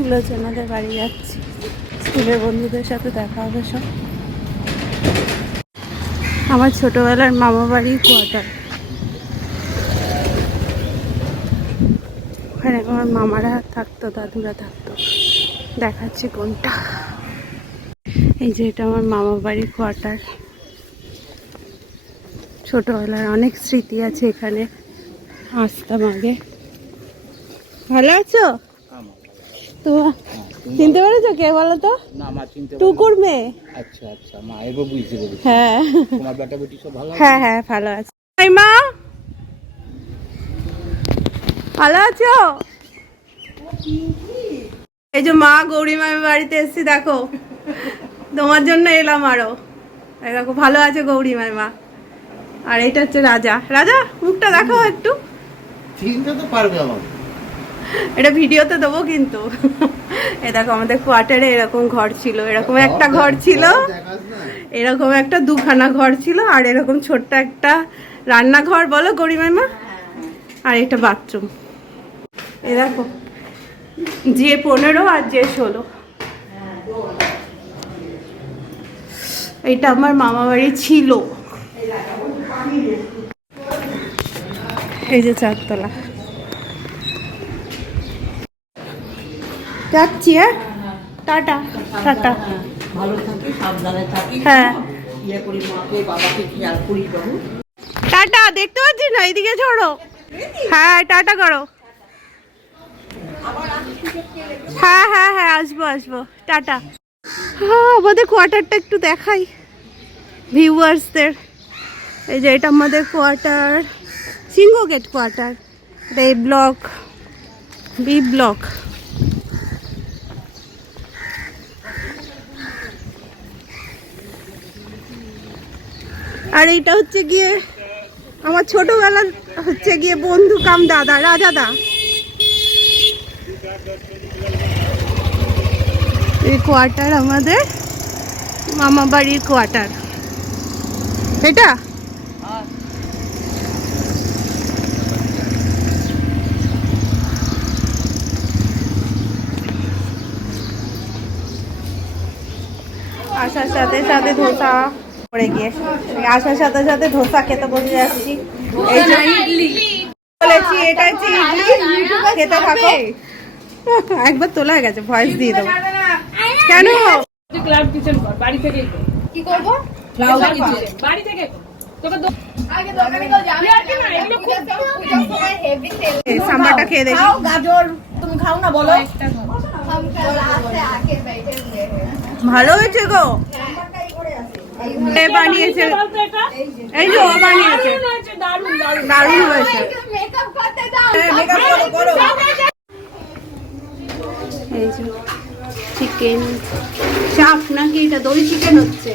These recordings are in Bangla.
সুলোচনাদের বাড়ি যাচ্ছি। স্কুলের বন্ধুদের সাথে দেখা হবে সব। আমার ছোটবেলার মামা বাড়ির কোয়ার্টার ওখানে আমার মামারা থাকতো, দাদুরা থাকতো। দেখাচ্ছি কোনটা। এই যে এটা আমার মামা বাড়ির কোয়ার্টার ছোটবেলার অনেক স্মৃতি আছে এখানে। আসতাম আগে। ভালো আছো? তো চিনতে পেরেছ কে বলো তো? টুকুর মেয়ে। আচ্ছা আচ্ছা মা এবার বুঝতে পেরেছি। হ্যাঁ। তোমার বেটা বেটি সব ভালো হ্যাঁ হ্যাঁ ভালো আছে। মা! ভালো আছো? এই যে মা গৌরী মায়ের বাড়িতে এসেছি দেখো। তোমার জন্য এলাম আরও। দেখো ভালো আছে গৌরী মায়ের মা। আর এটা হচ্ছে রাজা। রাজা মুখটা দেখো একটু। চিনতে তো পারবে আমার এটা ভিডিওতে দেবো কিন্তু। এ দেখো আমাদের কোয়ার্টারে এরকম ঘর ছিল। এরকম একটা ঘর ছিল। এরকম একটা দুখানা ঘর ছিল আর এরকম ছোট্ট একটা রান্নাঘর বলো গরিমাইমা? আর এটা বাথরুম এ দেখো যে পনেরো আর যে ষোলো। এটা আমার মামা বাড়ি ছিল। এই যে চারতলা। যাচ্ছি হ্যাঁ? Tata tata. ভালো থাকি সাবধানে থাকি। হ্যাঁ। ইয়ে করি মাকে বাবাকে খেয়াল করি বাবু। টাটা দেখতে পাচ্ছি না এইদিকে ছড়ো হ্যাঁ টাটা করো। হ্যাঁ হ্যাঁ হ্যাঁ আসব আসব। টাটা। হ্যাঁ আমাদের কোয়ার্টারটা একটু দেখাই। ভিউয়ার্সদের এই যে এটা আমাদের কোয়ার্টার সিংহ গেট কোয়ার্টার এটা এ ব্লক বি ব্লক আর এইটা হচ্ছে গিয়ে আমার ছোটবেলার হচ্ছে গিয়ে বন্ধু কাম দাদা রাজাদা এই কোয়ার্টার আমাদের, মামা বাড়ির কোয়ার্টার। এটা? আসার সাথে সাথে ধোসা। পড়ে গিয়ে। আসার সাথে সাথে ধোসা খেতে বসে যাচ্ছি। বলেছি এটা খেতে থাকো। একবার তোলা গেছে ভয়েস দিয়ে দেবো। কেন? খেয়ে ভালো হয়েছে গো। এ বানিয়েছে। এই যে ও বানিয়েছে। দারুণ হয়েছে। এই যে চিকেন চাপ নাকি এটা দই চিকেন হচ্ছে।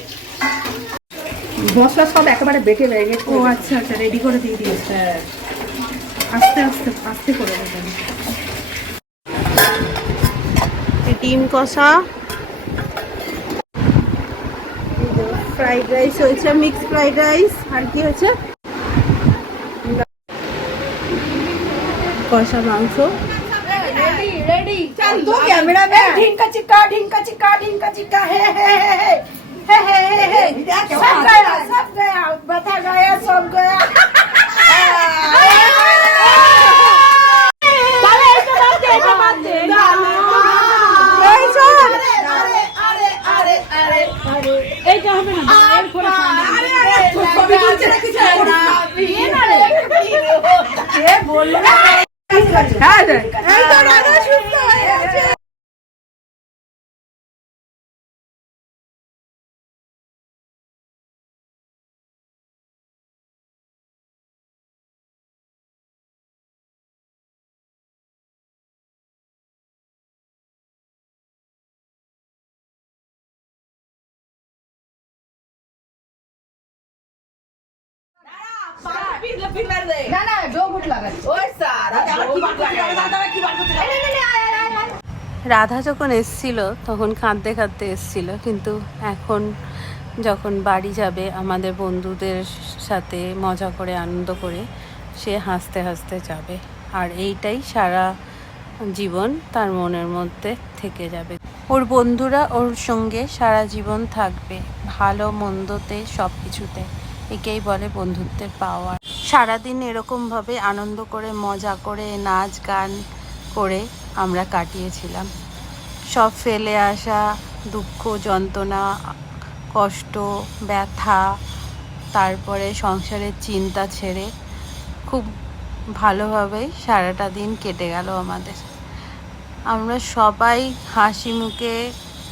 মশলা সব একেবারে বেটে বেড়ে ও আচ্ছা আচ্ছা রেডি করে দিয়ে দিয়েছে। হ্যাঁ। আস্তে আস্তে আস্তে করে দেবেন। ডিম কষা। ফ্রাইড রাইস হয়েছে মিক্স ফ্রাইড রাইস আর কি হয়েছে? কষা মাংস। সব গয়া সব গয়া গয়া সব গয়া। এটা হবে না এর পরে আরে আরে ছবি বলছে না কিছু না এ না রে এ বলল হ্যাঁ এই তো রাজা শুনলো হয়ে আছে। গেছে না না জো গুট লাগাচ্ছি ওই সারা আবার কি বার করতে যাবে কি বার করতে যাবে রাধা যখন এসছিল তখন কাঁদতে কাঁদতে এসছিল কিন্তু এখন যখন বাড়ি যাবে আমাদের বন্ধুদের সাথে মজা করে আনন্দ করে সে হাসতে হাসতে যাবে। আর এইটাই সারা জীবন তার মনের মধ্যে থেকে যাবে। ওর বন্ধুরা ওর সঙ্গে সারা জীবন থাকবে ভালো মন্দতে সব কিছুতে একেই বলে বন্ধুত্বের পাওয়ার। সারাদিন এরকমভাবে আনন্দ করে, মজা করে, নাচ গান করে আমরা কাটিয়েছিলাম। সব ফেলে আসা দুঃখ, যন্ত্রণা, কষ্ট, ব্যথা, তারপরে সংসারের চিন্তা ছেড়ে খুব ভালোভাবে সারাটা দিন কেটে গেল আমাদের। আমরা সবাই হাসি মুখে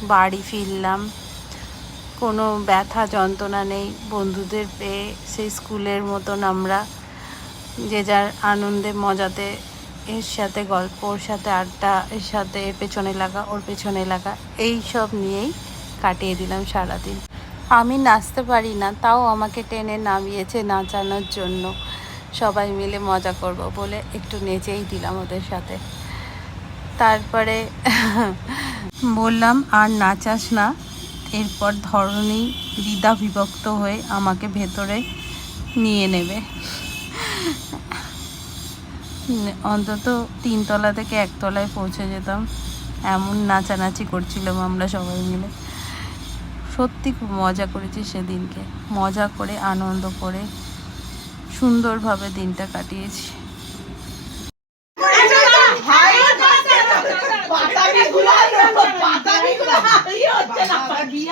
বাড়ি ফিরলাম। কোনো ব্যথা, যন্ত্রণা নেই। বন্ধুদের পেয়ে সেই স্কুলের মতন আমরা যে যার আনন্দে, মজাতে এর সাথে গল্প, ওর সাথে আড্ডা, এর সাথে এর পেছনে লাগা, ওর পেছনে লাগা, এই সব নিয়েই কাটিয়ে দিলাম সারাদিন। আমি নাচতে পারি না, তাও আমাকে টেনে নামিয়েছে নাচানোর জন্য। সবাই মিলে মজা করব বলে একটু নেচেই দিলাম ওদের সাথে। তারপরে বললাম, আর নাচাস না। এরপর ধরনী দ্বিধা বিভক্ত হয়ে আমাকে ভেতরে নিয়ে নেবে। অন্তত তিনতলা থেকে একতলায় পৌঁছে যেতাম। এমন নাচানাচি করছিলাম আমরা সবাই মিলে। সত্যি খুব মজা করেছি সেদিনকে। মজা করে, আনন্দ করে সুন্দরভাবে দিনটা কাটিয়েছি লিমন হ্যাঁ এই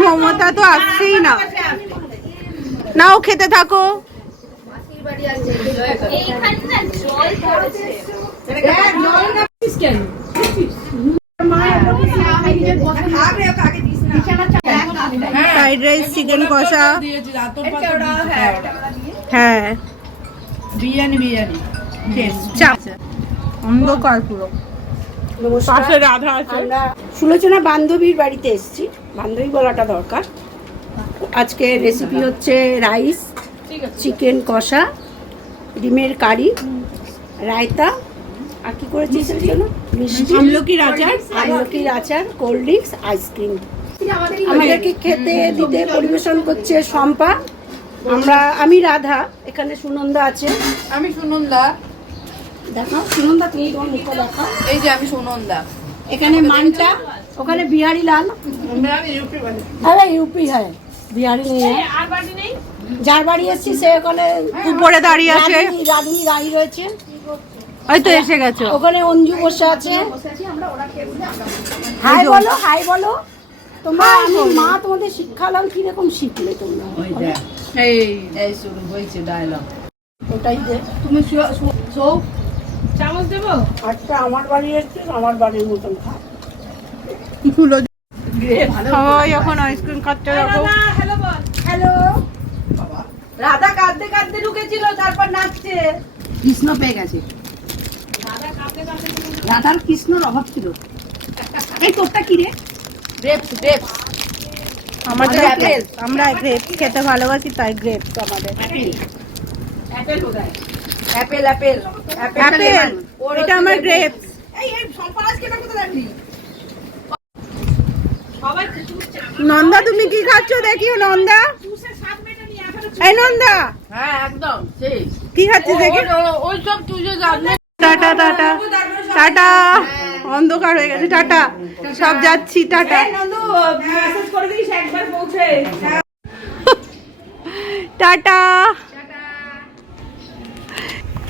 মমতা তো আসছেই না। নাও খেতে থাকো। জল ফ্রাইড রাইস চিকেন কষা। হ্যাঁ। বিরিয়ানি বিরিয়ানি। অন্ধকার পুরো। পাশে রাধা আছে। সুলোচনা বান্ধবীর বাড়িতে এসেছি। বান্ধবী বলাটা দরকার। আজকে রেসিপি হচ্ছে রাইস চিকেন কষা ডিমের কারি রায়তা আর কি করেছি সেটার জন্য? মিষ্টি? আমলকির আচার আমলকির আচার কোল্ড ড্রিঙ্কস আইসক্রিম আমাদেরকে খেতে দিতে পরিবেশন করছে শম্পা। আমরা আমি রাধা এখানে সুনন্দা আছে। আমি সুনন্দা। দেখাও সুনন্দা তুমি তোমার মুখ দেখাও। এই যে আমি সুনন্দা। এখানে মানটা ওখানে বিহারি লাল। আরে ইউপি হ্যাঁ। বিহারি নেই? হ্যাঁ। যার বাড়ি এসেছি সে ওখানে উপরে দাঁড়িয়ে আছে। রাধুনি রাধুনি দাঁড়িয়ে রয়েছে। ওই তো এসে গেছো। ওখানে অঞ্জু বসে আছে। হাই বলো হাই বলো। তোমরা আমি মা তোমাদের শিক্ষালাম কীরকম শিখলে তোমরা? এই। এই শুরু হয়েছে ডায়লগ ওটাই যে তুমি সৌ চামচ দেবো? আজকে আমার বাড়ি এসছিস আমার বাড়ির মতন খা। ফুলো সবাই এখন আইসক্রিম খাচ্ছে হ্যালো রাধা কাঁদতে কাঁদতে ঢুকেছিল তারপর নাচছে। কৃষ্ণ পেয়ে গেছে। রাধার কৃষ্ণর অভাব ছিল। এই তোরটা কি রে? গ্রেপস গ্রেপস আমাদের অ্যাপেল আমরা গ্রেপস খেতে ভালোবাসি তাই গ্রেপস আমাদের। অ্যাপেল কোথায়? অ্যাপেল অ্যাপেল অ্যাপেল এটা আমার গ্রেপস এই এই সম্পরাজ কেন কোথায় রাখলি নন্দা তুমি কি খাচ্ছ? দেখিও নন্দা। এই নন্দা। হ্যাঁ একদম সেই কি খাচ্ছিস দেখি। ওই সব তুই যে জানলে টাটা টাটা টাটা। অন্ধকার হয়ে গেছে টাটা। সব যাচ্ছি টাটা। টাটা।